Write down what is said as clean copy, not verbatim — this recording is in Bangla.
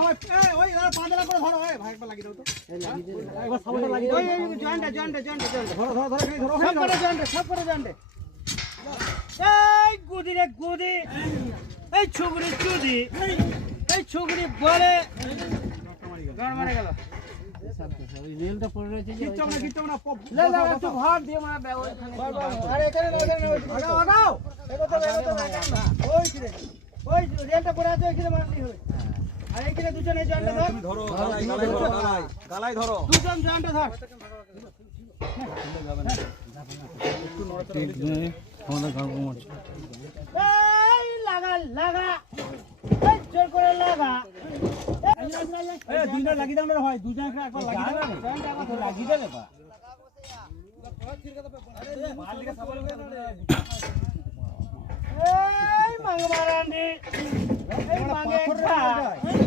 সবাই ওই পাঁদলা করে ধরো ভাই একবার লাগিয়ে দাও তো একবার সবাইটা লাগিয়ে দাও ওই জয়েন্টে ধরো সব করে জয়েন্টে এই গুদি রে গুদি এই ছুগরি চুদি এই ছুগরি বলে গান মারা গেল ওই রেলটা পড়ে রয়েছে যে কিচ্ছু না লে একটু ভার দিয়ে মারা ওইখানে আরে এখানে আগাও এগোতে ওই রেলটা পড়ে আছে ওইখানে মারলি হবে আর এইখানে দুজন এই জয়েন্টে ধরো গালাই ধরো দুজন জয়েন্টে ধর আমাদের গাল ঘুমাচ্ছে এই লাগা এই জোর করে লাগা এই দুইটা লাগিয়ে দাও না ভাই দুজন একবার লাগিয়ে দাও জয়েন্ট একবার লাগিয়ে দে বাবা এই মাঙ্গ মারান্ডি এই মাঙ্গে খা এই